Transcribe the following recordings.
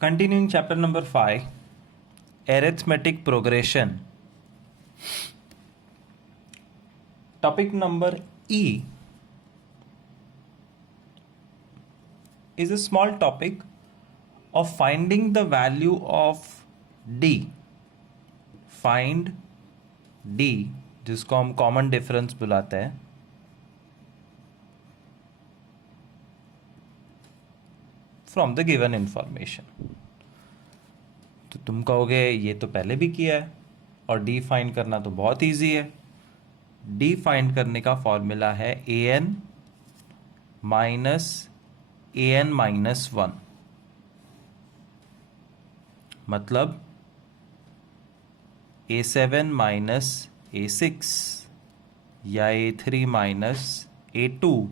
Continuing chapter number 5, arithmetic progression. Topic number E is a small topic of finding the value of D. Find D, जिसको हम common difference बुलाते हैं, from the given information. तो तुम कहोगे ये तो पहले भी किया है और डी फाइंड करना तो बहुत इजी है. डी फाइंड करने का फॉर्मूला है ए एन माइनस वन. मतलब A7 माइनस A6 या A3 माइनस A2,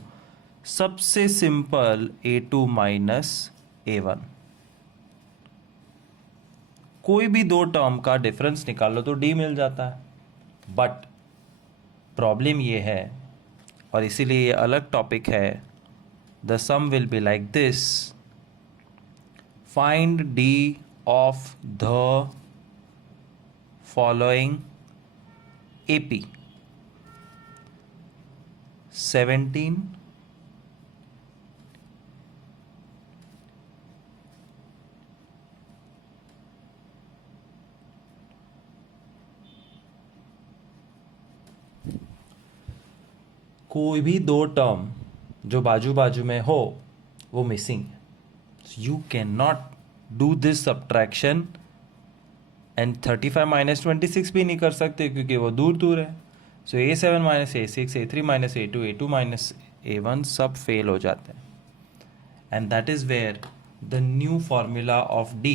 सबसे सिंपल A2 माइनस A1. कोई भी दो टर्म का डिफरेंस निकाल लो तो D मिल जाता है. बट प्रॉब्लम ये है, और इसीलिए ये अलग टॉपिक है, the sum will be like this. Find D of the following AP 17, कोई भी दो टर्म जो बाजू बाजू में हो वो मिसिंग है. You can not do this subtraction, and 35 minus 26 भी नहीं कर सकते क्योंकि वो दूर दूर है. सो A7 minus A6, A3 minus A2, A2 minus A1 सब फेल हो जाते हैं. And that is where the new formula of D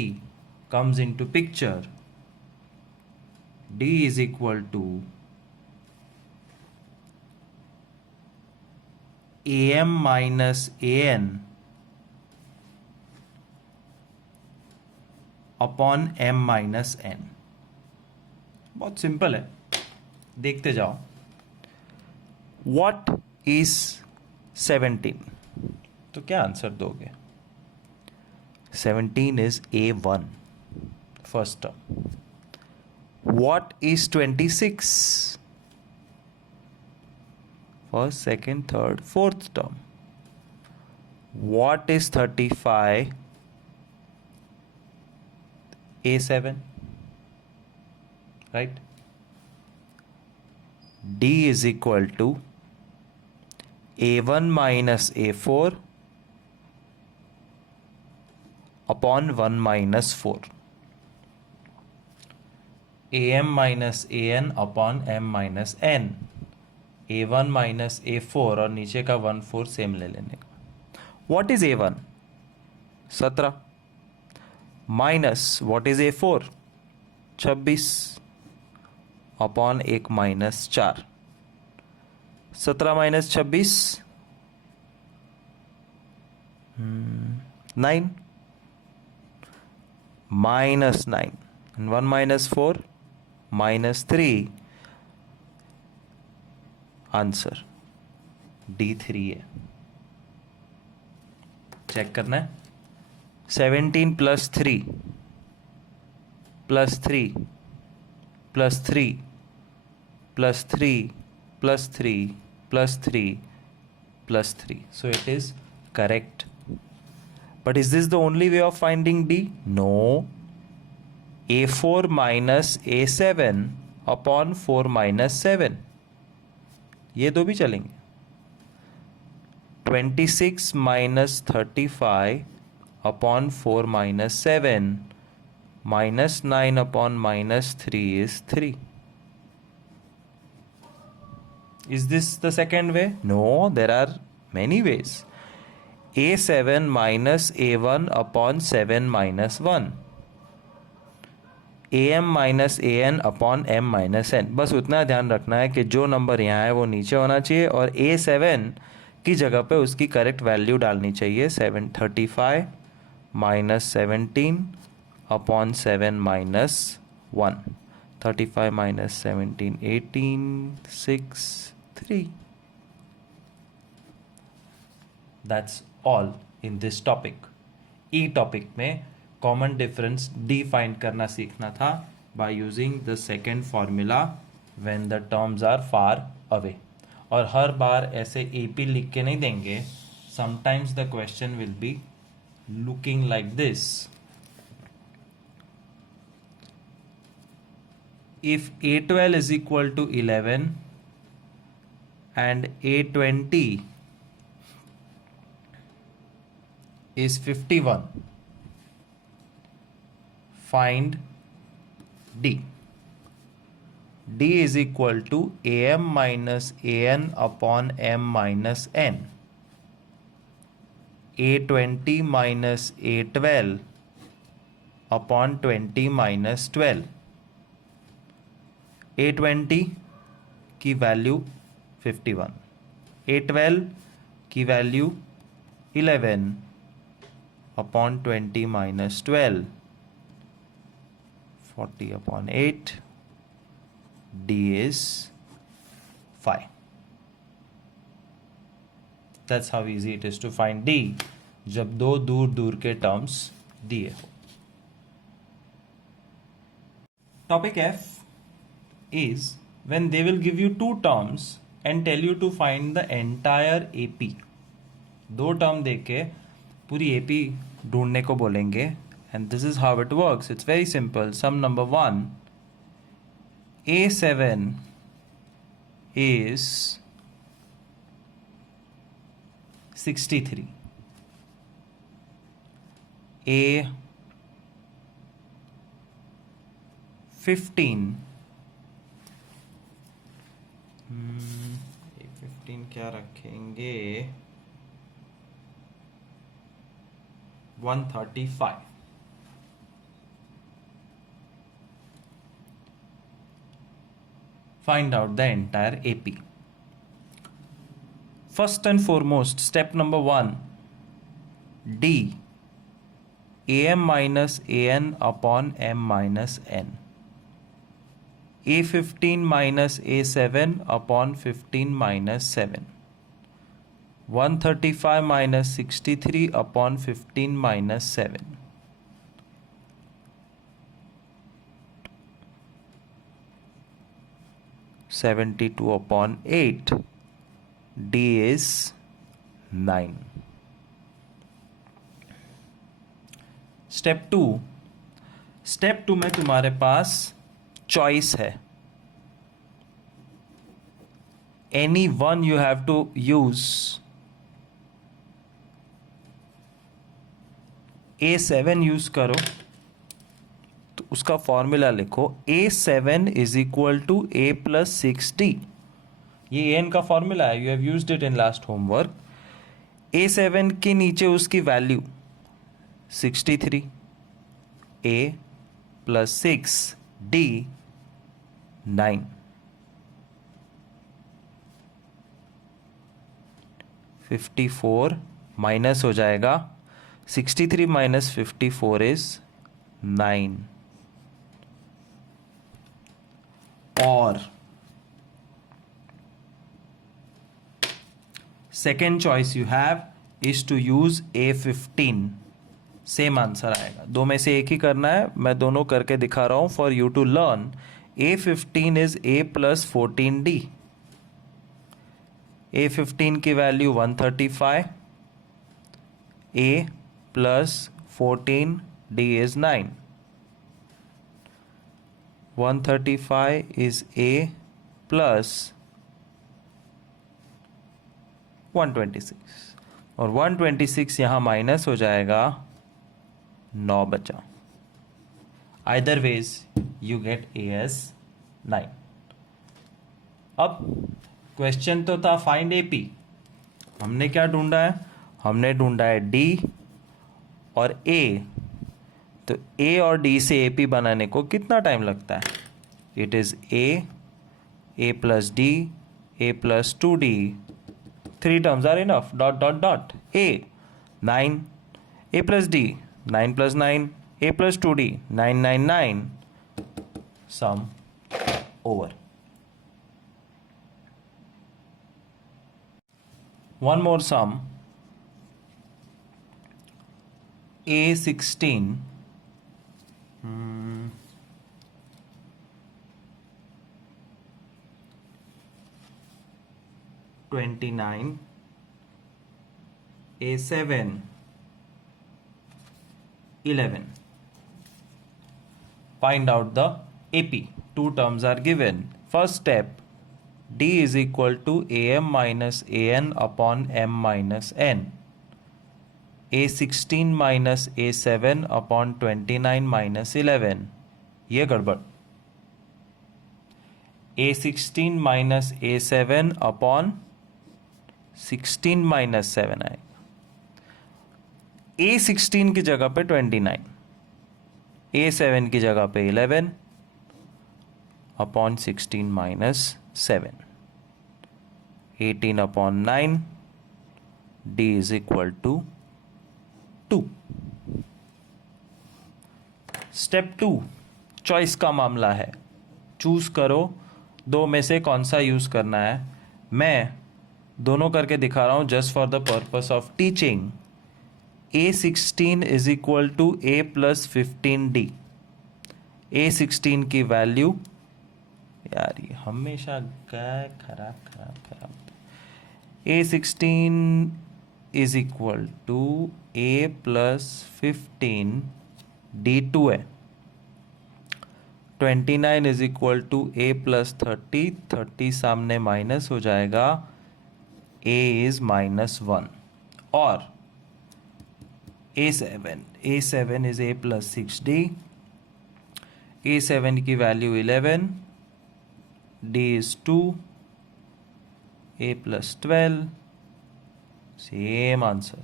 comes into picture. D is equal to AM minus AN upon M minus N. बहुत simple है, देखते जाओ. What is 17? तो क्या आंसर दोगे? 17 is A1, first term. What is 26? First, second, third, fourth term. What is 35? A7, right? D is equal to A1 minus A4 upon 1 minus 4. AM minus AN upon M minus N. A1 minus A4 और नीचे का 1 4 same ले लेने का. What is A1? 17. Minus what is A4? 26 upon 1 minus 4. 17 minus 26 9 minus 9, and 1 minus 4 minus 3. Answer D3 है. Check करना है. 17 plus 3 plus 3 plus 3 plus 3 plus 3 plus 3 plus 3. So it is correct. But is this the only way of finding D? No. A4 minus A7 upon 4 minus 7. ये दो भी चलेंगे. 26 minus 35 upon 4 minus 7 minus 9 upon minus 3 is 3. Is this the second way? No, there are many ways. A7 minus A1 upon 7 minus 1. AM minus AN upon M minus N. बस उतना ध्यान रखना है कि जो नंबर यहाँ है वो नीचे होना चाहिए और A7 की जगह पे उसकी करेक्ट वैल्यू डालनी चाहिए. 735 minus 17 upon 7 minus 1. 35 minus 17, 18, 6, 3. That's all in this topic. E topic में कॉमन डिफरेंस डी फाइंड करना सीखना था by using the second formula when the terms are far away. और हर बार ऐसे AP लिख के नहीं देंगे. Sometimes the question will be looking like this. If A12 is equal to 11 and A20 is 51, find D. D is equal to AM minus AN upon M minus N. A20 minus A12 upon 20 minus 12. A20 की value 51, A12 की value 11 upon 20 minus 12, 40 upon 8. D is 5. That's how easy it is to find D जब दो दूर दूर के terms दिए हो. Topic F is when they will give you two terms and tell you to find the entire AP. दो term देके पूरी AP ढूंढने को बोलेंगे. And this is how it works. It's very simple. Sum number 1, A7 is 63. A15 A15 क्या रखेंगे, 135. Find out the entire AP. First and foremost, step number 1, D, AM minus AN upon M minus N. A15 minus A7 upon 15 minus 7. 135 minus 63 upon 15 minus 7. $72 upon 8. D is 9. Step 2. Step 2 में तुम्हारे पास choice है. Any one you have to use. A7 use करो तो उसका फॉर्मूला लिखो. A7 is equal to A plus 6D. ये एन का फॉर्मूला है. You have used it in last homework. A7 के नीचे उसकी value 63, A plus 6D 9. 54 minus हो जाएगा. 63 minus 54 is 9. और second choice you have is to use A15. Same answer आएगा. दो में से एक ही करना है. मैं दोनों करके दिखा रहा हूं for you to learn. A15 is A plus 14D. A15 की value 135. A plus 14, D is 9. 135 is A plus 126 और 126 यहाँ माइनस हो जाएगा. 9 बचा. Either ways you get A as 9. अब क्वेश्चन तो था फाइंड AP. हमने क्या ढूंढा है? हमने ढूंढा है D और A. तो A और D से AP बनाने को कितना टाइम लगता है? It is A plus D, A plus 2D. 3 terms are enough. Dot dot dot. A 9, A plus D 9 plus 9, A plus 2D 9 9 9. Sum over. One more sum. A16 29, A7 11. Find out the AP. Two terms are given. First step, D is equal to AM minus AN upon M minus N. A16 minus A7 upon 29 minus 11. ये गड़बड़. A16 minus A7 upon 16 minus 7 आएगा. A16 की जगह पे 29, A7 की जगह पे 11 upon 16 minus 7, 18 upon 9. D is equal to 2. Step 2 choice का मामला है. चूज करो दो में से कौन सा यूज करना है. मैं दोनों करके दिखा रहा हूं just for the purpose of teaching. A16 is equal to A plus 15D. A16 की वैल्यू, यार ये हमेशा खराब. A16 is equal to A plus 15D2 है. 29 is equal to A plus 30 सामने माइनस हो जाएगा. A is -1. और A7 is A plus 6D. A7 की value 11, D is 2, A plus 12, same answer.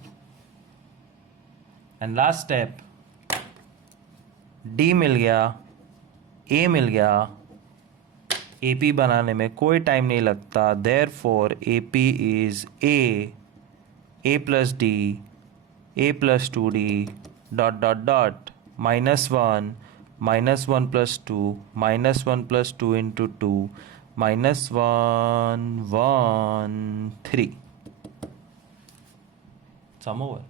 And last step, D मिल गया, A मिल गया. AP बनाने में कोई टाइम नहीं लगता. Therefore AP is A plus D, A plus 2D dot dot dot -1 plus 2 -1 plus 2 into 2 -1 1 3. Sum over.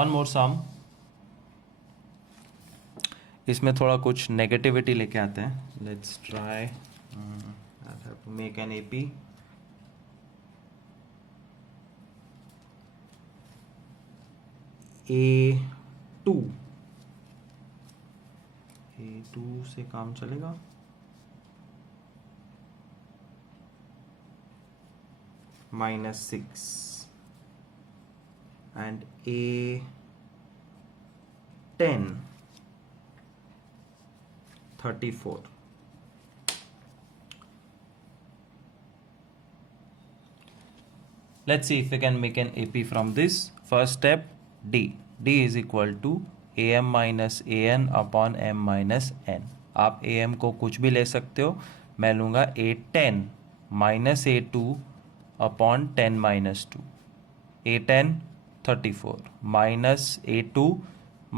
One more sum. इसमें थोड़ा कुछ नेगेटिविटी लेके आते हैं. Let's try. I have to make an AP. A2 से काम चलेगा. -6 and A10 34. Let's see if we can make an AP from this. First step, D is equal to AM minus AN upon M minus N. आप AM को कुछ भी ले सकते हो. मैं लूँगा A10 minus A2 upon 10 minus 2. A10 34 minus A2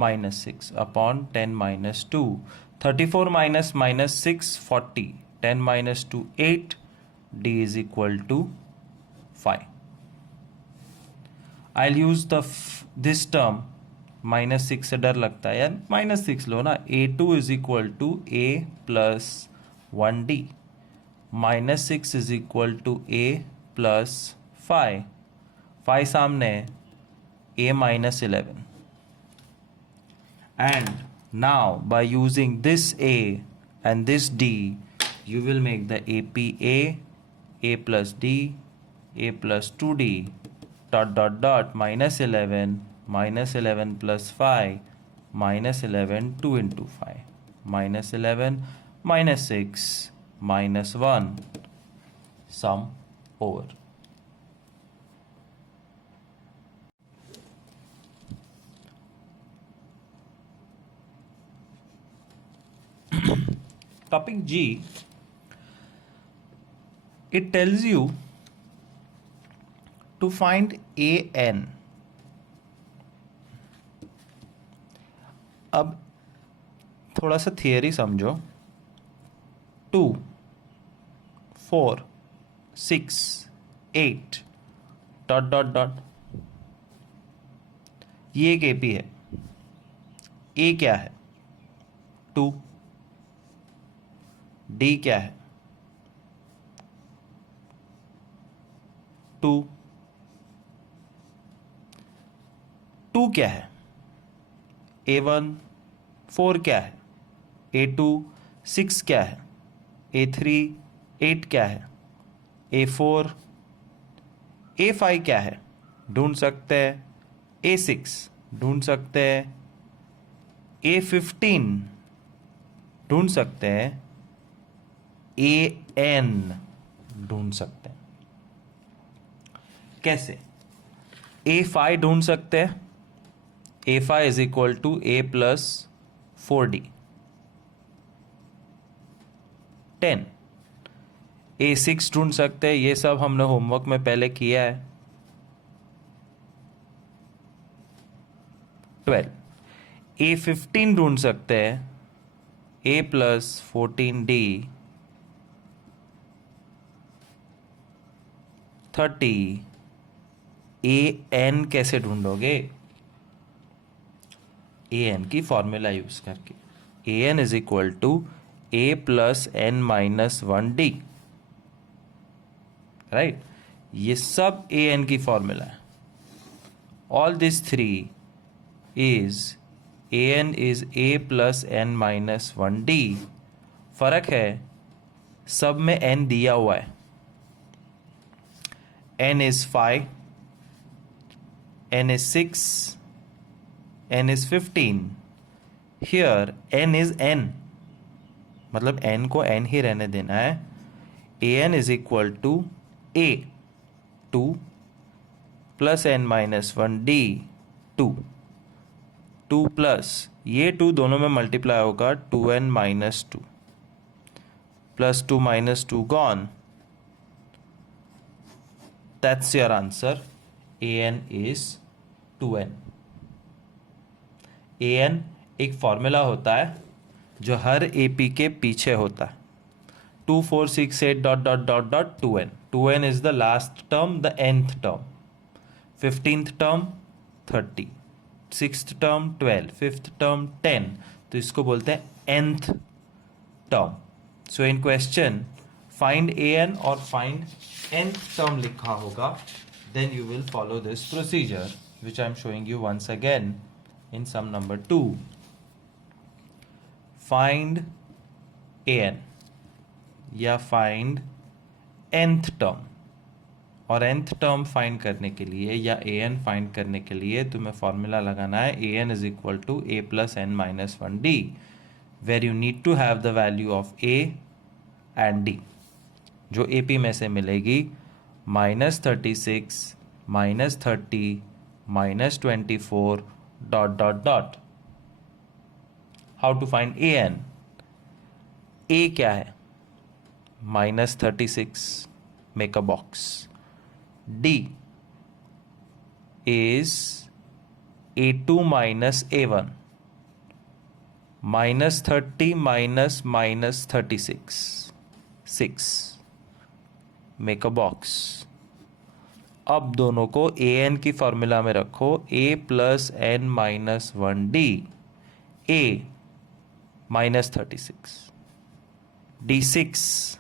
minus 6 upon 10 minus 2. 34 minus 6 40. 10 minus 2 8. D is equal to 5. I'll use this term. -6 से डर लगता है यार. -6 लो ना. A2 is equal to A plus 1D. -6 is equal to A plus 5. 5 सामने है. A minus 11. And now by using this A and this D, you will make the AP A plus D, A plus 2D dot dot dot -11 plus 5 -11 2 into 5 -11 -6 -1. Sum over. Topic G, it tells you to find AN. अब थोड़ा सा theory समझो. 2 4 6 8 dot dot dot. ये एक AP है. ए क्या है? 2. D क्या है? 2, 2 क्या है? A1 4 क्या है? A2 6 क्या है? A3 8 क्या है? A4 A5 क्या है? ढूंढ सकते हैं। A6 ढूंढ सकते हैं। A15 ढूंढ सकते हैं। AN ढूंढ सकते हैं। कैसे? A5 ढूंढ सकते हैं। A5 is equal to A plus 4D 10। A6 ढूंढ सकते हैं। ये सब हमने होमवर्क में पहले किया है। 12। A15 ढूंढ सकते हैं। A plus 14D 30। AN कैसे ढूंढोगे? AN की फॉर्मूला यूज करके। AN is equal to A plus N minus 1D, right? ये सब AN की फॉर्मूला है। All this 3 is AN is A plus N minus 1D। फर्क है सब में N दिया हुआ है। N is 5, N is 6, N is 15. Here N is N, मतलब N को N ही रहने देना है। AN is equal to A 2 plus N minus 1D 2, 2 plus ये 2 दोनों में मल्टीप्लाई होगा 2N minus 2 plus 2 minus 2 gone. That's your answer. AN is 2N. AN एक फॉर्मूला होता है जो हर AP के पीछे होता है। 2 4 6 8 dot dot dot dot 2N। 2N is the last term, the nth term. 15th term 30, 6th term 12, 5th term 10। तो इसको बोलते हैं nth term. So in question find AN और find nth term लिखा होगा, then you will follow this procedure which I am showing you once again in sum number 2. Find AN या find nth term, और nth term find करने के लिए या AN find करने के लिए तुम्हें फॉर्मूला लगाना है AN is equal to A plus N minus 1D, where you need to have the value of A and D, जो AP में से मिलेगी -36 -30 -24 dot dot dot. How to find AN? A क्या है? -36, make a box. D is A2 minus A1, -30 minus -36 6, make a box. अब दोनों को AN की फॉर्मूला में रखो। A plus N minus 1D, A -36, D6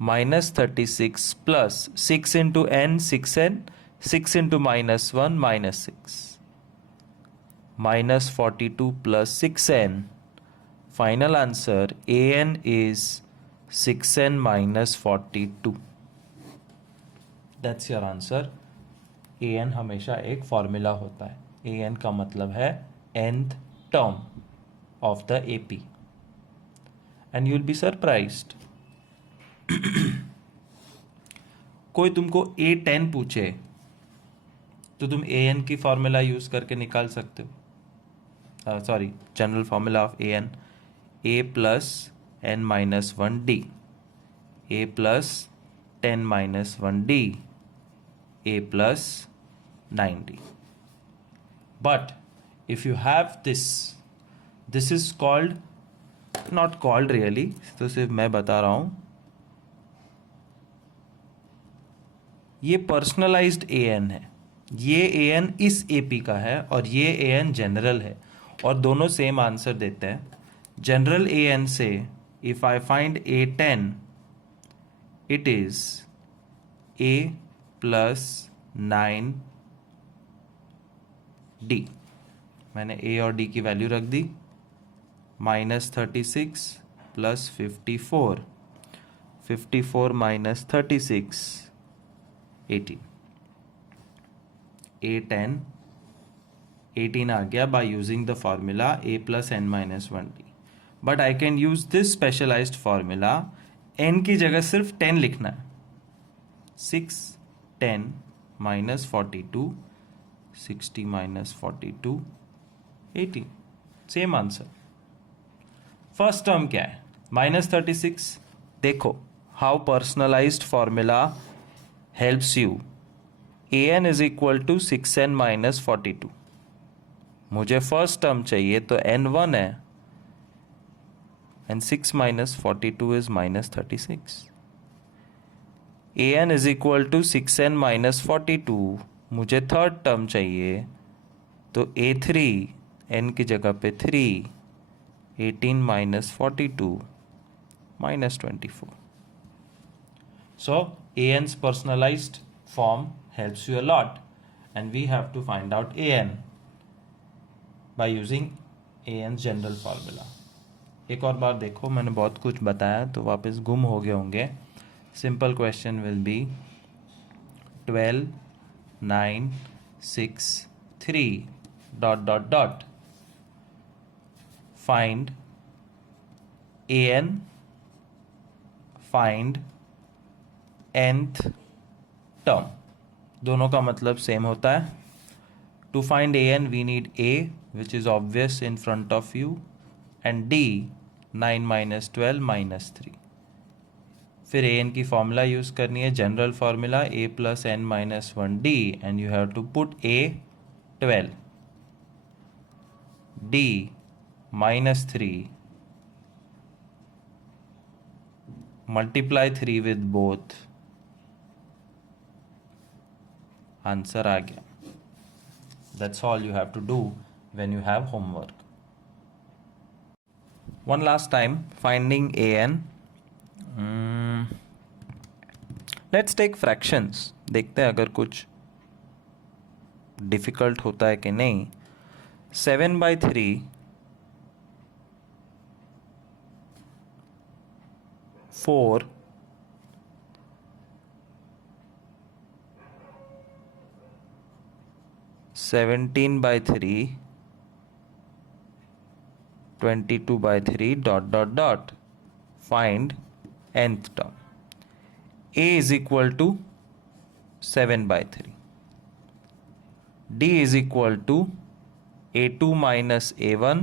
-36 plus 6 into N 6N, 6 into -1 -6, -42 plus 6N। Final answer AN is 6N minus 42. That's your answer. AN हमेशा एक formula होता है। AN का मतलब है nth term of the AP. And you'll be surprised. कोई तुमको A10 पूछे तो तुम AN की फॉर्मूला यूज करके निकाल सकते हो। Sorry, general formula of AN, A plus N minus 1D, A plus 10 minus 1D, A plus 9D. But if you have this is called, not called really, तो सिर्फ मैं बता रहा हूँ, ये पर्सनलाइज्ड AN है। ये AN इस AP का है और ये AN जनरल है, और दोनों सेम आंसर देते हैं। जनरल AN से if I find A10, it is a plus 9d। मैंने a और d की वैल्यू रख दी। -36 प्लस 54, 54 माइनस 36, 18, a10, 18 आ गया by using the formula a plus n minus 1d। But I can use this specialized formula, n की जगह सिर्फ 10 लिखना है। 6, 10 minus 42, 60 minus 42, 18, same answer. First term क्या है? -36। देखो how personalised formula helps you. an is equal to 6n minus 42। मुझे first term चाहिए तो n1 है, and 6 minus 42 is -36। an is equal to 6n minus 42, मुझे थर्ड टर्म चाहिए तो a3, n की जगह पे 3, 18 minus 42 minus 24. So an's personalized form helps you a lot, and we have to find out an by using an's general formula. एक और बार देखो, मैंने बहुत कुछ बताया तो वापस गुम हो गए होंगे। Simple question will B 12, 9, 6, 3 dot dot dot. Find an, find nth term। दोनों का मतलब सेम होता है। To find an we need a which is obvious in front of you, and d 9 minus 12 minus 3। फिर an की formula use करनी है, general formula a plus n minus 1d, and you have to put a 12, d -3, multiply 3 with both, answer आ गया। That's all you have to do when you have homework. One last time, finding an. Let's take fractions। देखते हैं अगर कुछ difficult होता है कि नहीं। 7/3 4 17/3 22/3 dot dot dot. Find nth term. A is equal to 7/3. D is equal to A2 minus A1,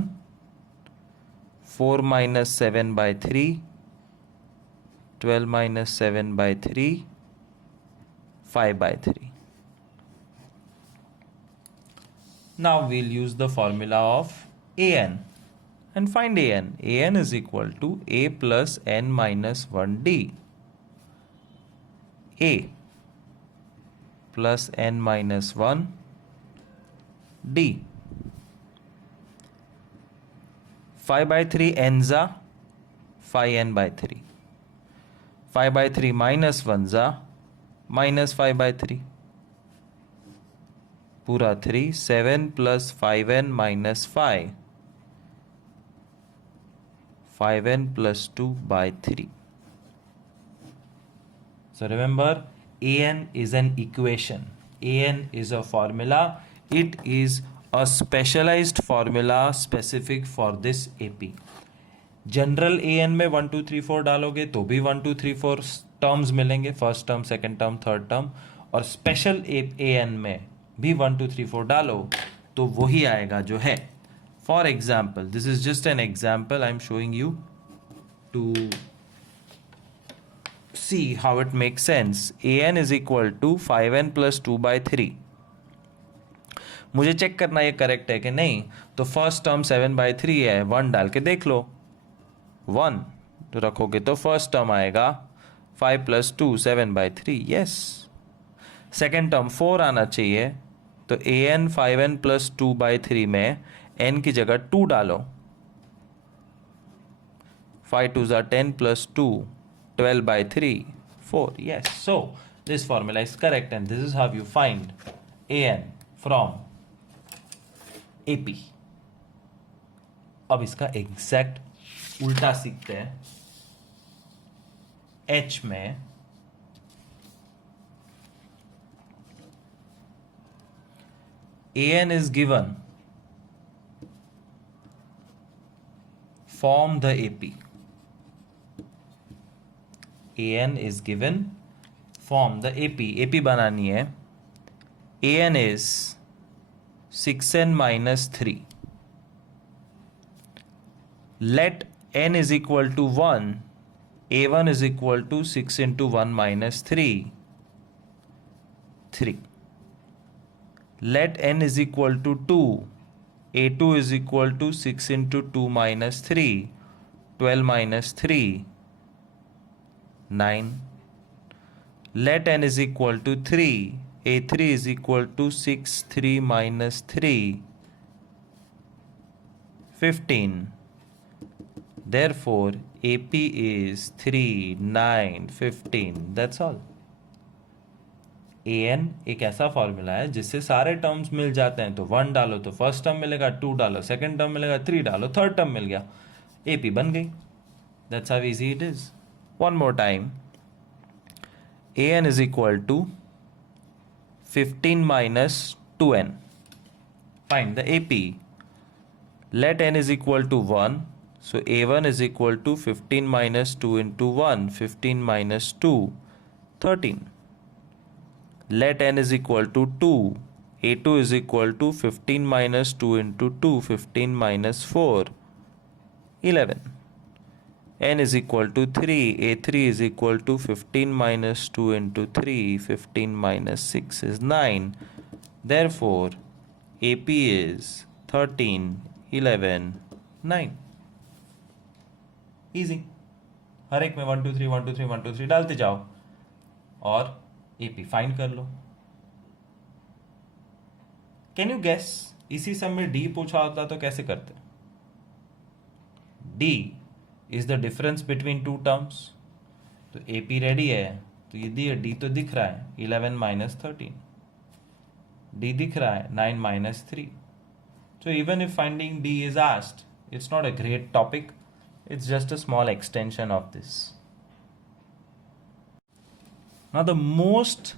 4 minus 7/3, 12 minus 7/3, 5/3. Now we'll use the formula of an and find an. An is equal to a plus n minus 1d. A plus n minus 1 d. 5/3 nza 5n/3. 5/3 minus 1za minus 5/3. पूरा 3, 7 plus 5n minus 5, 5n plus 2/3. So remember, an is an equation. An is a formula. It is a specialized formula specific for this AP. General an में 1 2 3 4 डालोगे तो भी 1 2 3 4 terms मिलेंगे, first term, second term, third term. और special an में भी 1 2 3 4 डालो तो वही आएगा जो है। For example, this is just an example I am showing you to see how it make sense. an is equal to 5n plus 2/3। मुझे चेक करना ये करेक्ट है कि नहीं, तो फर्स्ट टर्म 7/3 है, 1 डाल के देख लो। 1 तो रखोगे तो फर्स्ट टर्म आएगा 5 plus 2 7/3। यस। सेकेंड टर्म 4 आना चाहिए, तो an 5n plus 2/3 में n की जगह 2 डालो। 5 2 10 plus 2 12/3, 4. Yes, so this formula is correct and this is how you find an from AP. अब इसका एग्जैक्ट उल्टा सीखते हैं. H में an is given form the AP. an is given form the AP. AP बनानी है. an is 6n minus 3. Let n is equal to 1. a1 is equal to 6 into 1 minus 3. 3. Let n is equal to 2. a2 is equal to 6 into 2 minus 3. 12 minus 3. 9. Let n is equal to 3. a3 is equal to 6 3 minus 3. 15. Therefore, AP is 3, 9, 15. That's all. an एक ऐसा formula है जिससे सारे terms मिल जाते हैं. तो 1 डालो तो फर्स्ट टर्म मिलेगा, 2 डालो सेकंड टर्म मिलेगा, 3 डालो थर्ड टर्म मिल गया. AP बन गई. That's how easy it is. One more time. an is equal to 15 minus 2n. Find the AP. Let n is equal to 1. So a1 is equal to 15 minus 2 into 1. 15 minus 2, 13. Let n is equal to 2. a2 is equal to 15 minus 2 into 2. 15 minus 4, 11. n is equal to 3. a3 is equal to 15 minus 2 into 3. 15 minus 6 is 9. Therefore, AP is 13, 11, 9. Easy. हर एक में 1 2 3 1 2 3 1 2 3 डालते जाओ और AP find कर लो. Can you guess इसी सब में D पूछा होता तो कैसे करते? D is the difference between two terms. तो AP रेडी है तो ये दिए D तो दिख रहा है 11 माइनस 13. D दिख रहा है 9 minus 3. So even if finding D is asked, it's not a great topic. It's just a small extension of this. Now the most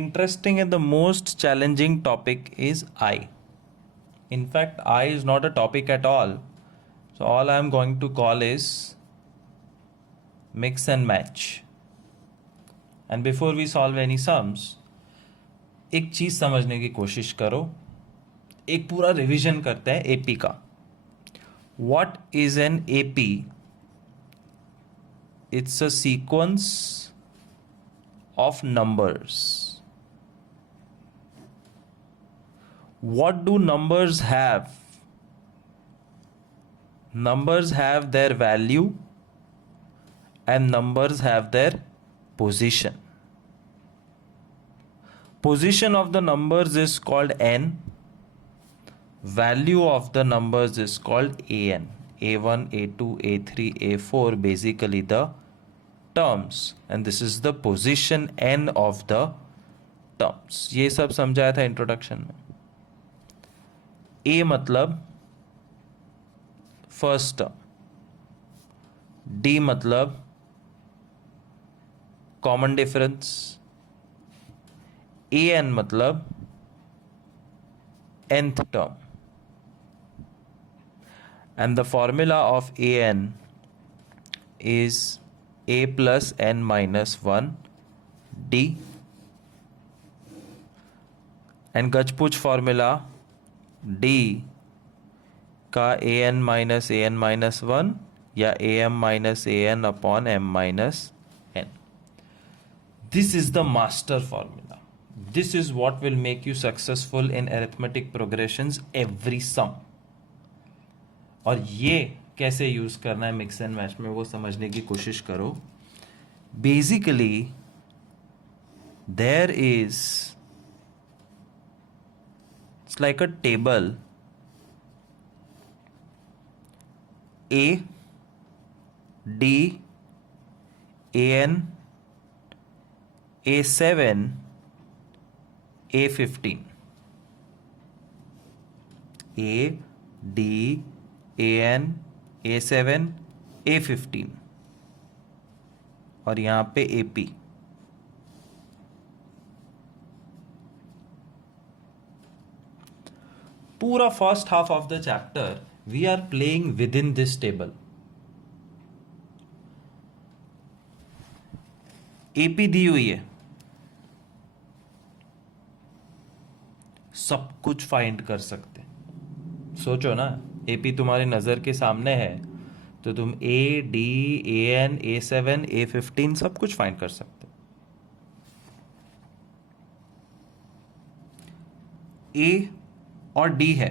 interesting and the most challenging topic is I. In fact, I is not a topic at all. So all I am going to call is mix and match. And before we solve any sums, एक चीज समझने की कोशिश करो. एक पूरा revision करते हैं AP का. What is an AP? It's a sequence of numbers. What do numbers have? Numbers have their value and numbers have their position. Position of the numbers is called n. Value of the numbers is called an. a1, a2, a3, a4 basically the terms and this is the position n of the terms. ये सब समझाया था introduction में. A मतलब first term, D मतलब common difference, an मतलब nth term. And the formula of an is a plus n minus 1 D. And Gachpuch formula D का an minus 1 या am minus an upon m minus n. This is the master formula. This is what will make you successful in arithmetic progressions every sum. और ये कैसे use करना है mix and match में वो समझने की कोशिश करो. Basically there is it's like a table. A, D, an, A7 A15, A D AN A7 A15 और यहां पे AP। पूरा first half of the chapter we are playing with in this table. AP दी हुई है, सब कुछ find कर सकते। सोचो ना, AP तुम्हारी नजर के सामने है तो तुम A D AN A7 A15 सब कुछ फाइंड कर सकते। A और D है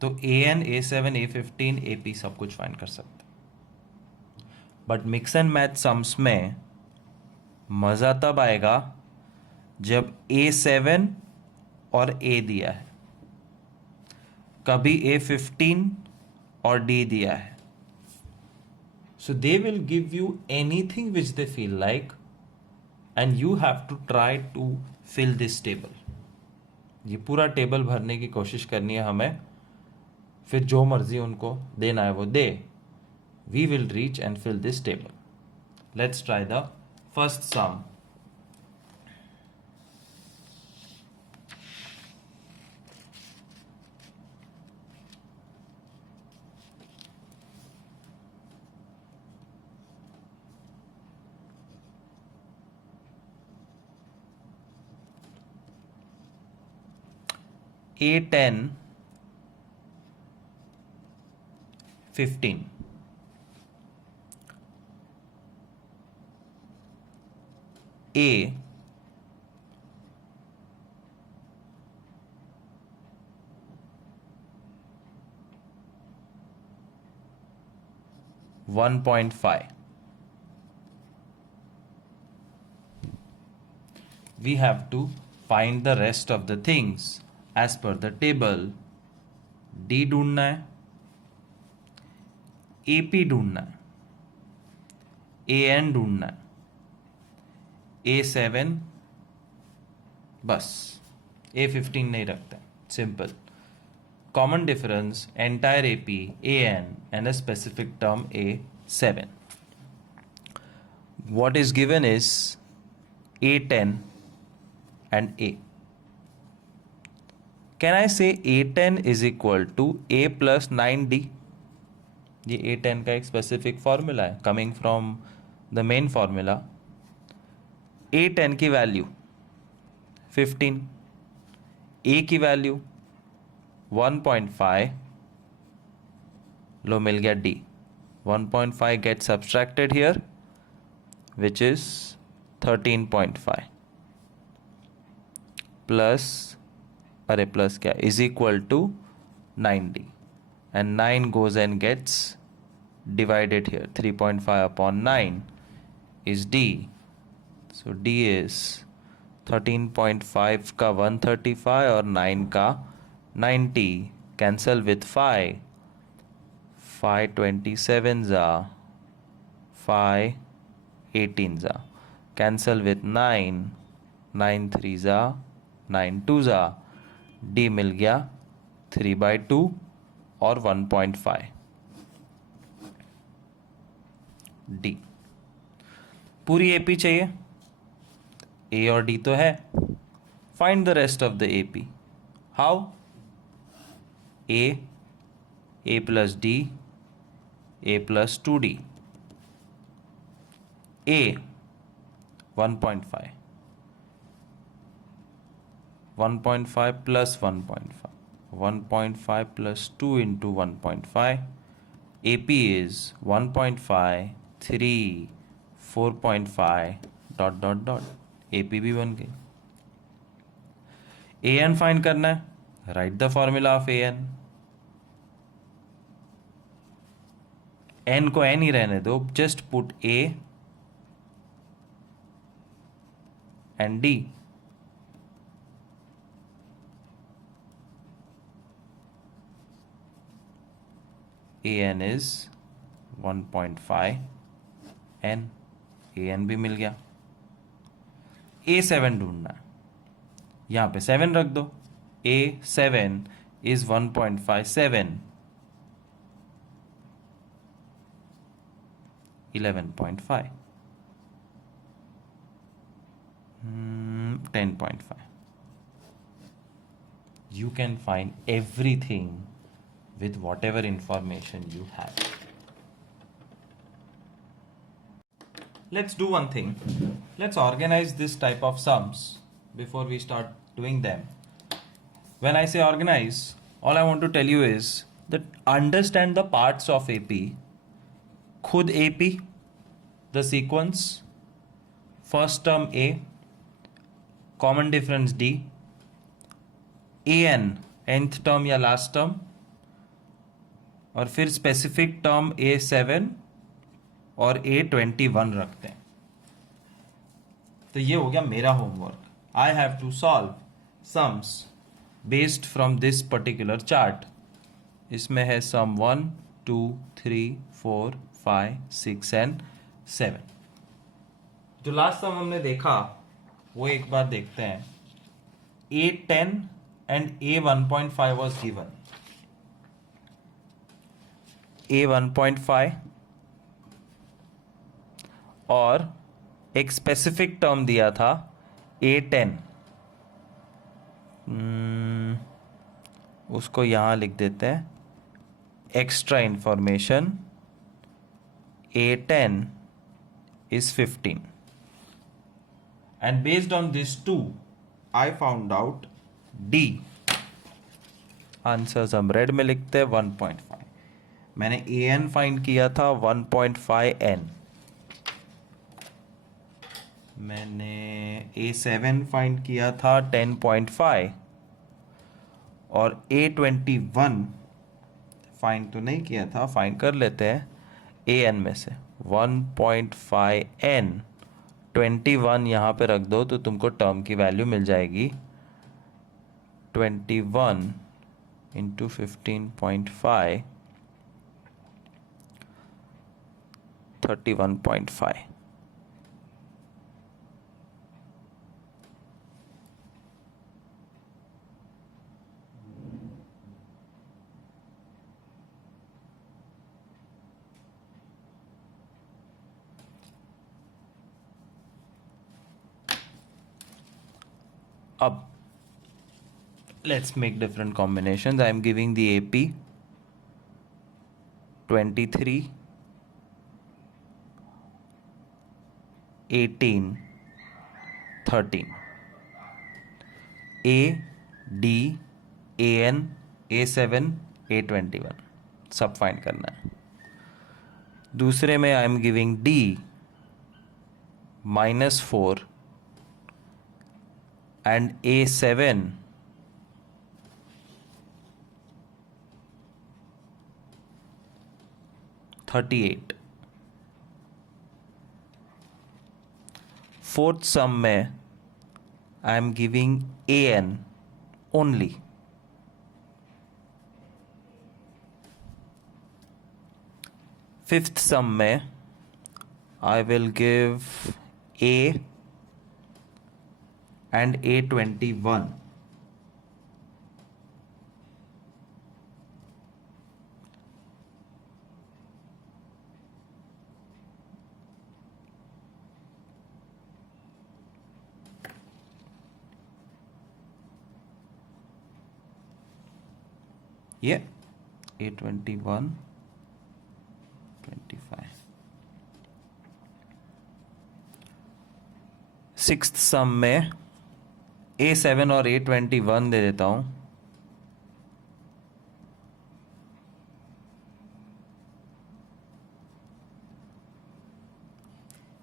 तो AN A7 A15 AP सब कुछ फाइंड कर सकते। But mix and match sums में मजा तब आएगा जब A7 और A दिया है, कभी A15 और D दिया है। So they will give you anything which they feel like and you have to try to fill this table. ये पूरा टेबल भरने की कोशिश करनी है हमें, फिर जो मर्जी उनको देना है वो दे। We will reach and fill this table. Let's try the first sum. A10 15 A 1.5. We have to find the rest of the things as per the table. D ढूंढना है, AP ढूंढना है, AN ढूंढना है, A7 बस, A15 नहीं रखते। Simple common difference entire AP AN and a specific term A7. What is given is A10 and A. Can I say A10 is equal to A plus 9D? ये A10 का एक specific formula है coming from the main formula. A10 की value 15, A की value 1.5, लो मिल गया D। 1.5 gets subtracted here which is 13.5 plus, अरे प्लस क्या, is equal to 9D and 9 goes and gets divided here. 3.5 upon 9 is D. So D is 13.5 का 135 और 9 का 90, cancel with 5, 527 जा, 518 जा, cancel with 9, 9 3 जा, 9 2 जा, D मिल गया 3/2 और 1.5 D। पूरी AP चाहिए, A और D तो है, find the rest of the AP। How? A plus D, A plus 2D, A 1.5, 1.5 plus 1.5, 1.5 plus 2 into 1.5, AP is 1.5, 3, 4.5 dot dot dot, AP भी बन गई। AN फाइंड करना है, right the formula of AN। N को N ही रहने दो, just put A and D। AN is 1.5 N, AN भी मिल गया। A7 ढूंढना है, यहाँ पे 7 रख दो, A7 is 1.57, 11.5, 10.5. You can find everything with whatever information you have. Let's do one thing. Let's organize this type of sums before we start doing them. When I say organize, all I want to tell you is that understand the parts of AP. खुद AP, the sequence, first term A, common difference D, AN nth term या last term, और फिर specific term A7 और A21 रखते हैं. तो ये हो गया मेरा homework. I have to solve sums based from this particular chart. इसमें है sum 1, 2, 3, 4, 5, 6 and 7. जो लास्ट सम हमने देखा वो एक बार देखते हैं. A10 and A1.5 was given. A1.5 और एक स्पेसिफिक टर्म दिया था A10. उसको यहाँ लिख देते हैं. Extra information, A10 is 15. And based on this two, I found out D. Answers हम रेड में लिखते हैं 1.5. मैंने AN फाइंड किया था 1.5N. मैंने A7 फाइंड किया था 10.5 और A21 फाइंड तो नहीं किया था, फाइंड कर लेते हैं AN में से 1.5N. 21 यहाँ पे रख दो तो तुमको टर्म की वैल्यू मिल जाएगी. 21 इंटू 15.5, 31.5. अब let's make different combinations. I am giving the AP 23, 18, 13. A, D, AN, A7, A21 सब फाइंड करना है. दूसरे में I am giving D -4 and A7 38. Fourth sum में आई एम गिविंग AN ओनली. फिफ्थ सम में I will give A and A21. Yeah, A21, 25. Sixth sum में A7 और A21 दे देता हूं.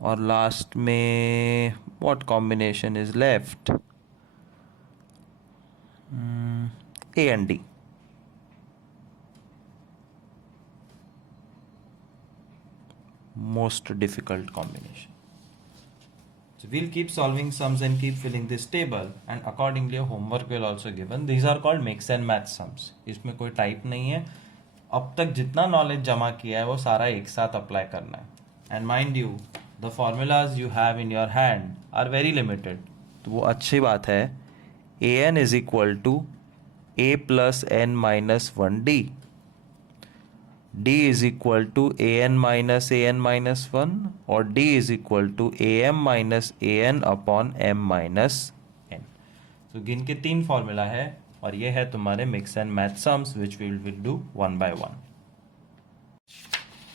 और लास्ट में what combination is left? A and D. Most difficult combination. So we'll keep solving sums and keep filling this table, and accordingly a homework will also given. These are called mix and match sums. इसमें कोई type नहीं है. अब तक जितना knowledge जमा किया है वो सारा एक साथ अप्लाई करना है. And mind you, the formulas you have in your hand are very limited. तो वो अच्छी बात है। A N is equal to A plus N minus one D, D is equal to A N minus one, और D is equal to A M minus A N upon M minus N. तो गिन के 3 formula है, और ये है तुम्हारे mix and match sums which we will do one by one.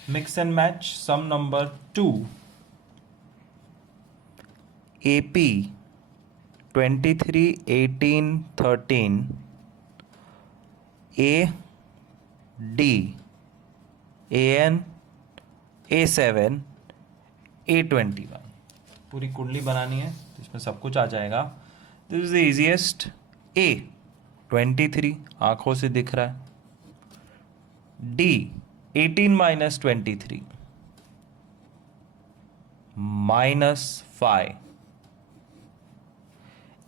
Mix and match sum number 2, AP 23, 18, 13, A, D, AN, A7, A21। पूरी कुंडली बनानी है तो इसमें सब कुछ आ जाएगा। This is the easiest. A 23 आंखों से दिख रहा है, D 18 minus 23 minus 5,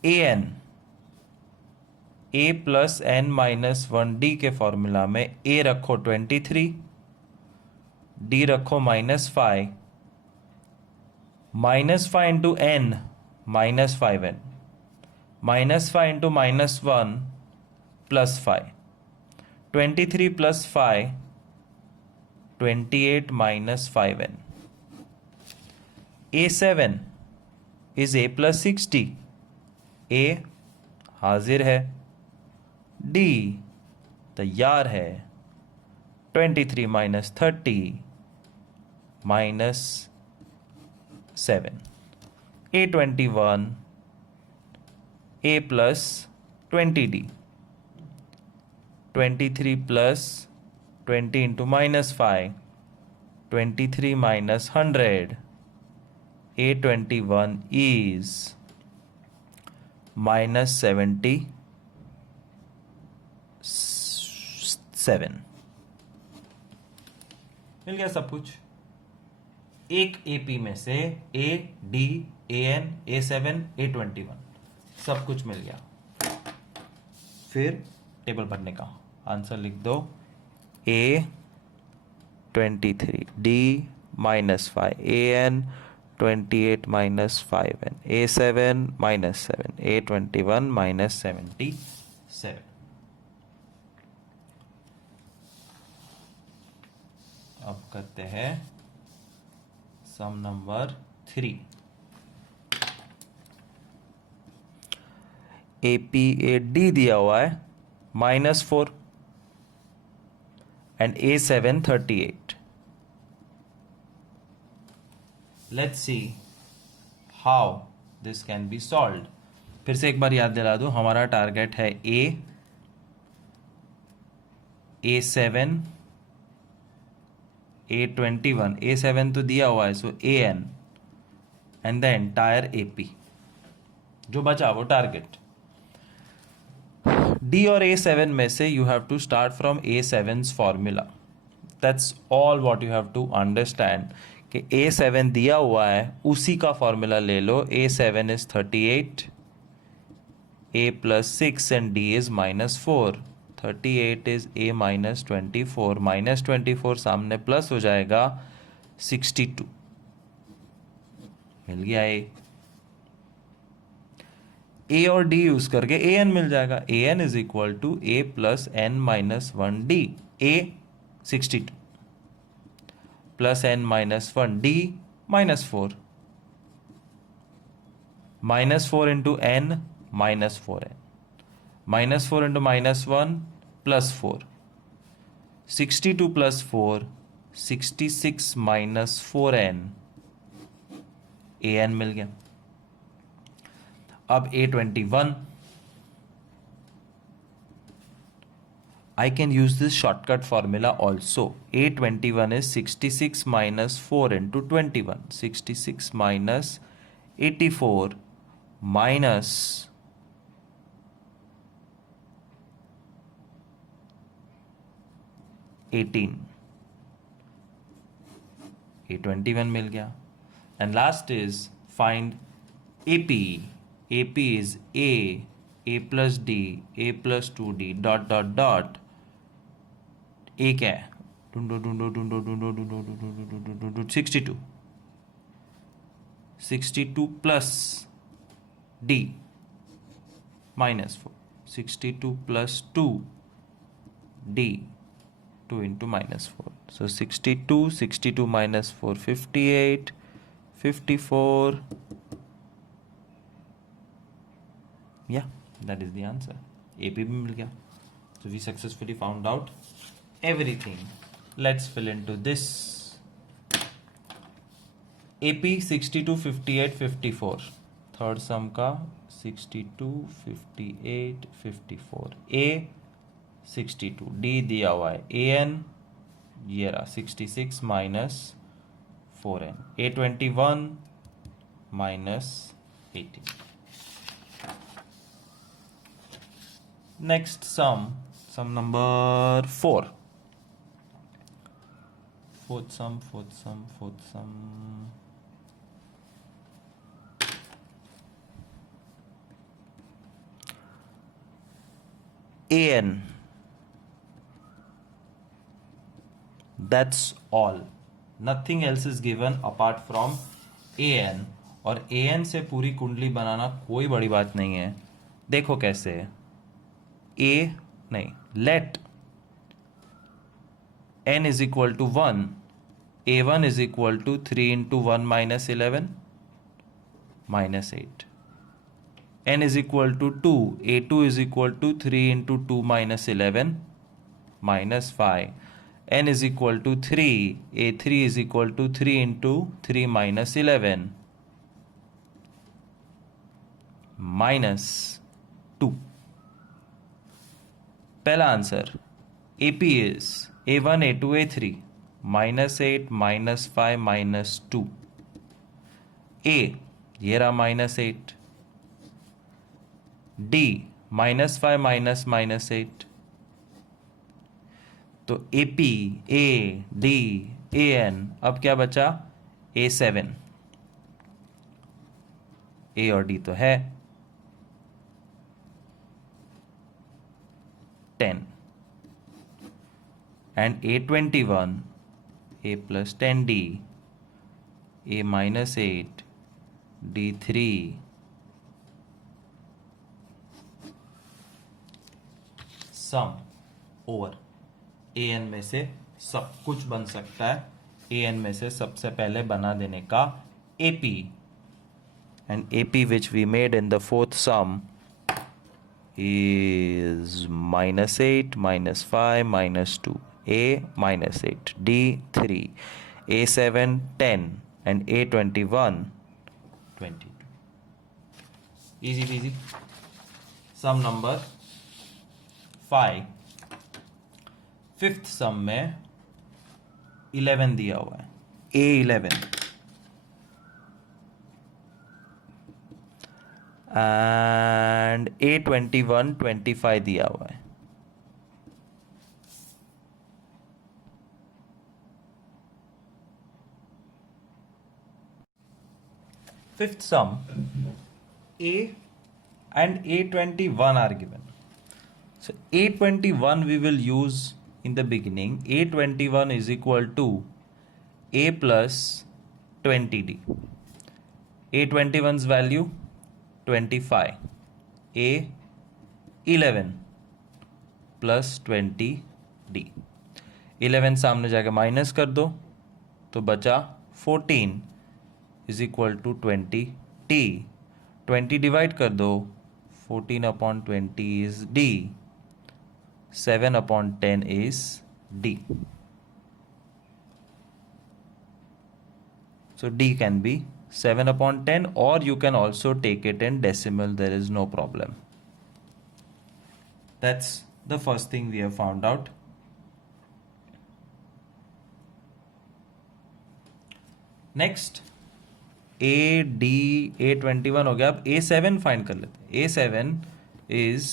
AN A plus N minus one D के फॉर्मूला में A रखो 23, D रखो -5, -5 into N -5n, -5 into -1 +5, 23 + 5 28 -5n। A7 is A + 60, A हाजिर है, D तैयार है, 23 - 30 -7, A21 A + 20D, 23 + 20 into -5 23 - 100, A21 is -77। मिल गया सब कुछ। एक AP में से A, D, AN, A7, A21 सब कुछ मिल गया। फिर टेबल भरने का आंसर लिख दो। A23, D -5, AN 28 - 5n, A7 -7, A21 -77। अब करते हैं सम नंबर 3। APAD दिया हुआ है -4 and A7 38। Let's see how this can be solved. फिर से एक बार याद दिला दूं, हमारा टारगेट है A7, A21, A7 तो दिया हुआ है, सो AN and the entire AP। जो बचा वो टारगेट। D और A7 में से you have to start from A7's formula. That's all what you have to understand कि A7 दिया हुआ है, उसी का फॉर्मूला ले लो। A7 is 38, A + 6 and D is -4। 38 is A -24, -24 सामने प्लस हो जाएगा 62। मिल गया A और D यूज करके AN मिल जाएगा। AN is equal to A + n - 1D, A 62 + n - 1D -4, -4 into n -4n, -4 into -1 +4, 62 + 4 66 -4n, AN मिल गया। अब A21, I can use this shortcut formula also. A21 is 66 - 4 into 21, 66 - 84 minus 18, A21 मिल गया। And last is find AP. AP is A plus D, A plus 2D, dot dot dot. A क्या है? ढूंढो ढूंढो ढूंढो ढूंढो ढूंढो ढूंढो ढूंढो 62, 62 plus D minus 4. 62 plus 2 D 2 into minus 4. So 62 minus 4 58 54. Yeah, that is the answer. AP भी मिल गया. So we successfully found out everything. Let's fill into this. AP 62 58 54. Third सम का 62 58 54. A 62. D दिया हुआ है. AN ये रहा 66 minus 4N. A21 minus 18. Next sum number 4. Fourth sum. AN. That's all. Nothing else is given apart from AN. और AN से पूरी कुंडली बनाना कोई बड़ी बात नहीं है. देखो कैसे है. Let n is equal to 1. A1 is equal to 3 into 1 minus 11 minus 8. N is equal to 2. A2 is equal to 3 into 2 minus 11 minus 5. N is equal to 3. A3 is equal to 3 into 3 minus 11 minus 2. पहला answer AP is A1 A2 A3 minus 8 minus 5 minus 2. A ये रहा minus 8. D minus 5 minus minus 8. तो AP A D AN. अब क्या बचा? A7. A और D तो है 10. And A21 A plus 10D A minus 8 D3 sum over. AN में से सब कुछ बन सकता है. AN में से सबसे पहले बना देने का AP. And AP which we made in the fourth sum is minus 8 minus 5 minus 2. A minus 8 D 3 A7 10 and A21 22. Easy peasy. Sum number 5. Fifth sum में 11 दिया हुआ है. A11 and A21 25 दिया हुआ है. Fifth sum A and A21 are given. So A21 we will use in the beginning. A21 is equal to A plus 20D. A21's value 25. A11 plus 20D. 11 सामने जाके minus कर दो तो बचा 14 is equal to 20T. 20 divide कर दो 14 upon 20 is D. 7 upon 10 is D. So D can be 7 upon 10 or you can also take it in decimal. There is no problem. That's the first thing we have found out. Next A21 हो गया. अब A7 find कर लेते हैं. A7 is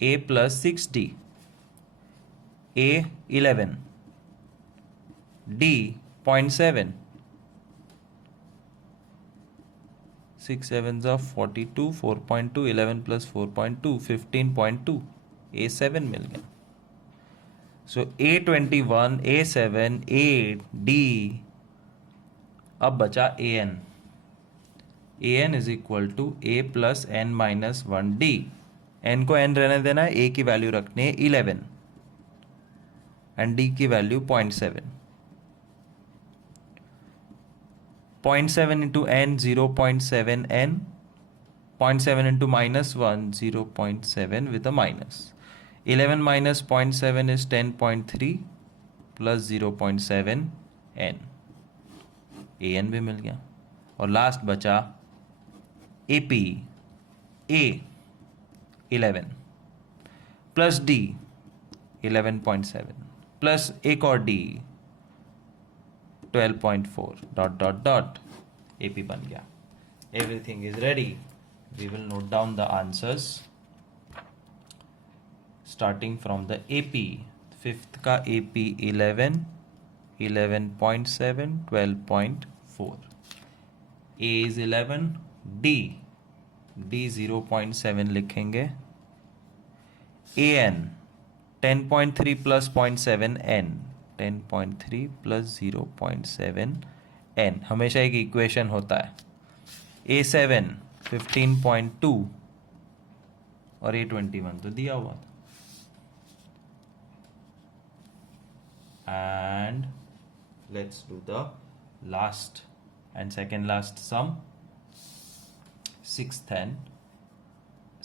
A plus 6D. A11 D 0.7. 6 sevens are 42. 4.2 11 plus 4.2 15.2. A7 मिल गया. So A21 A7 A D. अब बचा AN. A N is equal to A plus N minus one D. N को N रहने देना है, ए की value रखनी है 11 एंड डी की value 0.7। 0.7 into N 0.7 N, 0.7 into minus one 0.7 with a minus. 11 minus 0.7 is 10.3 plus 0.7 N, A N भी मिल गया। और लास्ट बचा A P, A 11 plus D 11.7 plus एक और D 12.4 dot dot dot, A P बन गया। Everything is ready. We will note down the answers starting from the A P. Fifth का A P 11, 11.7, 12.4, A is 11, D 0.7 लिखेंगे, A N 10.3 plus 0.7 N, 10.3 plus 0.7 N, हमेशा एक equation होता है। ए 7 15.2 और ए 21 तो दिया हुआ था। And let's do the last and second last sum, 6th and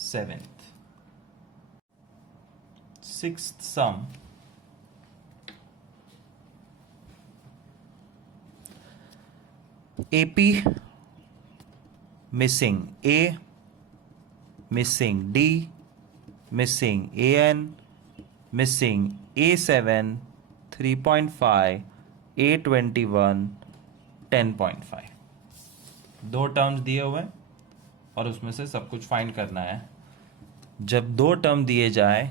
7th. 6th sum, AP missing A, missing D, missing AN, missing A7, 3.5, A21, 10.5। दो टर्म्स दिए हुए हैं और उसमें से सब कुछ फाइंड करना है। जब दो टर्म दिए जाए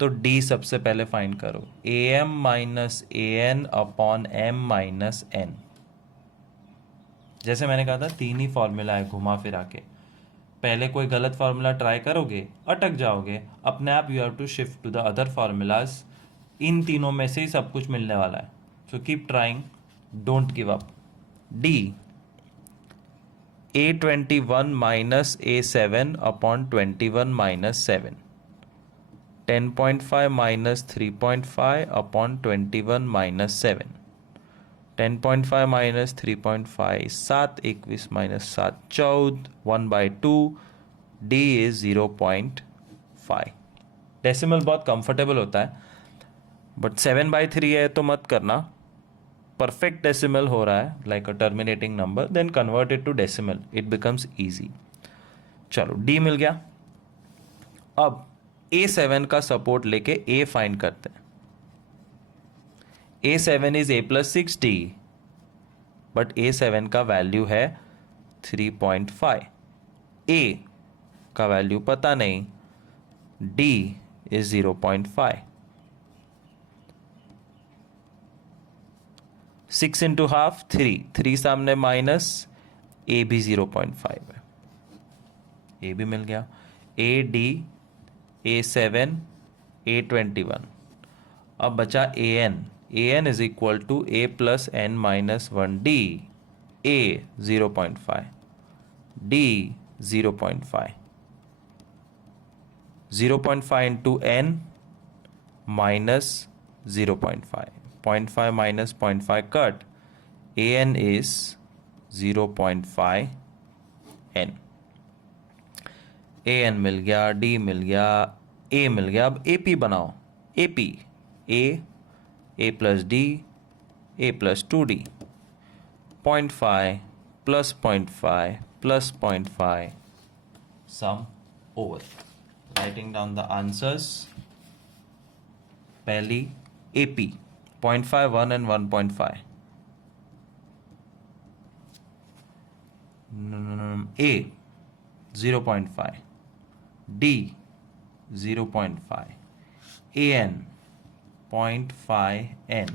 तो डी सबसे पहले फाइंड करो, A M minus A N upon M minus N. जैसे मैंने कहा था, तीन ही फॉर्मूला है घुमा फिरा के। पहले कोई गलत फार्मूला ट्राई करोगे, अटक जाओगे, अपने आप you have to shift to the other formulas. इन तीनों में से ही सब कुछ मिलने वाला है, so keep trying, don't give up. D A21 minus A7 upon 21 minus 7, 10.5 minus 3.5 upon 21 minus 7, 10.5 minus 3.5 7, 21 minus 7 14, 1/2, D is 0.5। Decimal बहुत कंफर्टेबल होता है, बट 7/3 है तो मत करना। परफेक्ट डेसिमल हो रहा है, like a terminating number, then convert it to decimal, it becomes easy. चलो डी मिल गया। अब A7 का सपोर्ट लेके A फाइंड करते हैं। A7 is A plus 6D, but A7 का वैल्यू है 3.5, A का वैल्यू पता नहीं, D इज 0.5। 6 इंटू हाफ 3, 3 सामने माइनस, ए भी 0.5 है, ए भी मिल गया। A D A7 A21। अब बचा A N is equal to A plus N minus 1 D, A 0.5, D 0.5, 0.5 into N minus 0.5, 0.5 minus 0.5 cut, an is 0.5 n। an मिल गया, d मिल गया, a मिल गया। अब ap बनाओ, ap a plus d, a plus 2d, 0.5 plus 0.5 plus 0.5, sum over। Writing down the answers, पहली ap 0.5, 1 and 1.5, A 0.5, D 0.5, AN 0.5 N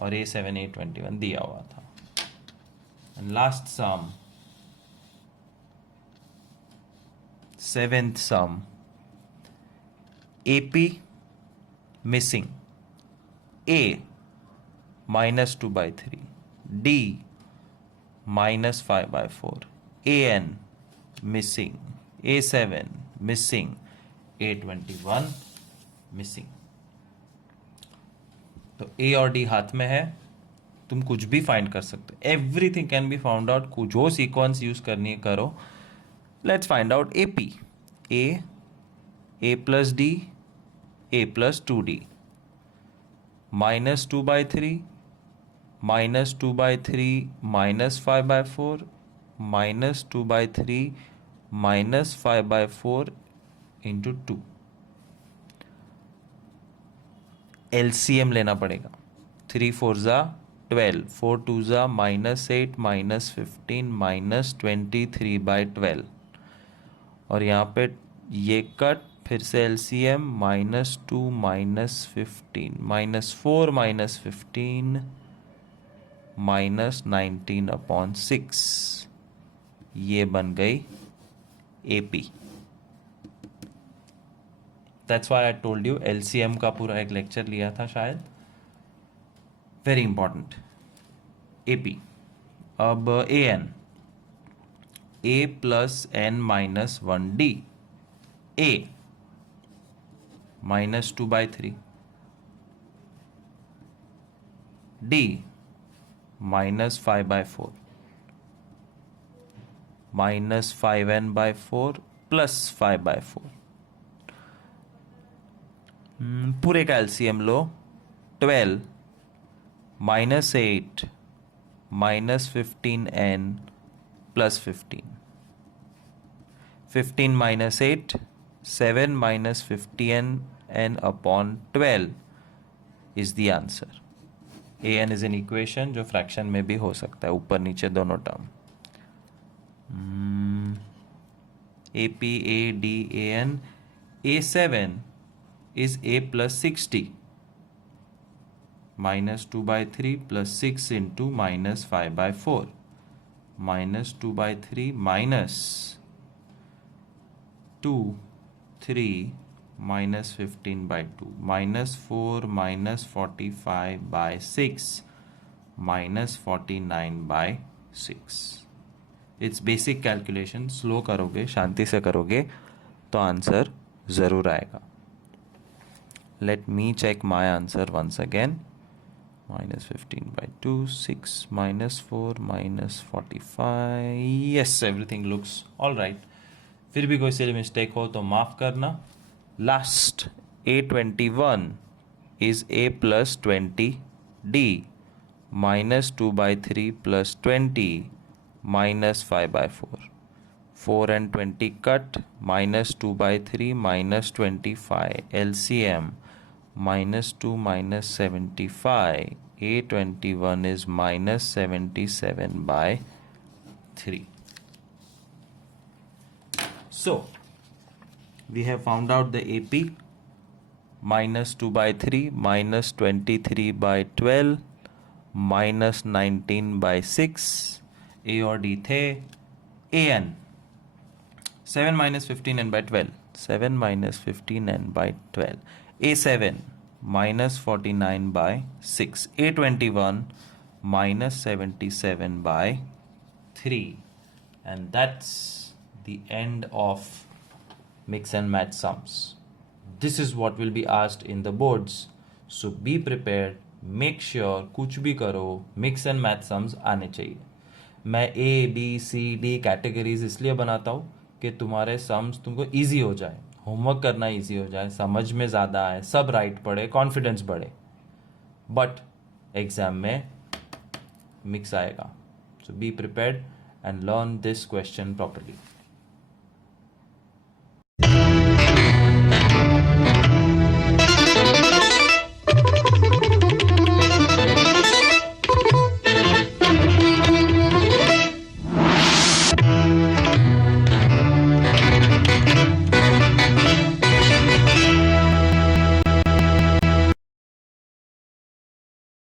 और A7 A21 दिया हुआ था। And last sum, seventh sum, AP missing A minus 2/3, D -5/4, AN missing, A7 missing, A21 missing. तो A और D हाथ में है, तुम कुछ भी फाइंड कर सकते हो. Everything can be found out. जो सीक्वेंस यूज करनी है करो. Let's find out AP. A plus D, A plus 2D. -2/3, -2/3, -5/4, -2/3, -5/4 into 2. LCM लेना पड़ेगा. 3 4 जा 12, 4 2 जा -8, -15, -23/12. और यहाँ पे ये कट, फिर से LCM -2 -15, -4 -15 -19/6. ये बन गई AP. That's why I told you LCM का पूरा एक लेक्चर लिया था शायद. Very important. AP. अब AN. A plus N minus 1D. A -2/3. D -5/4. -5N/4 plus 5/4. पूरे का LCM low. 12 -8 -15N plus 15. 15 minus 8, 7 minus 50N upon 12 is the answer. AN is an equation जो फ्रैक्शन में भी हो सकता है, ऊपर नीचे दोनों term. AP, AD, AN. A7 is A plus 60. -2/3 plus 6 into -5/4. -2/3 minus 2, 3 -15/2, -4 -45/6, -49/6. It's basic calculation. Slow करोगे, शांति से करोगे तो आंसर ज़रूर आएगा. Let me check my answer once again. -15/2, 6 -4 -45. Yes, everything looks all right. फिर भी कोई सी मिस्टेक हो तो माफ़ करना. Last. A21 is A plus 20D. -2/3 plus 20 minus 5/4. 4 and 20 cut. -2/3 minus 25. LCM -2 minus 75. A21 is -77/3. So we have found out the AP. -2/3 minus 23/12 minus 19/6. A और D थे. AN 7 minus 15N/12. 7 minus 15N/12. A7 minus 49/6. A21 minus 77/3. And that's the end of mix and match sums. This is what will be asked in the boards. So be prepared. Make sure कुछ भी करो mix and match sums आने चाहिए. मैं A, B, C, D categories इसलिए बनाता हूँ कि तुम्हारे सम्स तुमको ईजी हो जाए, होमवर्क करना ईजी हो जाए, समझ में ज़्यादा आए, सब राइट पढ़े, कॉन्फिडेंस बढ़े. बट एग्जाम में मिक्स आएगा. So be prepared and learn this question properly.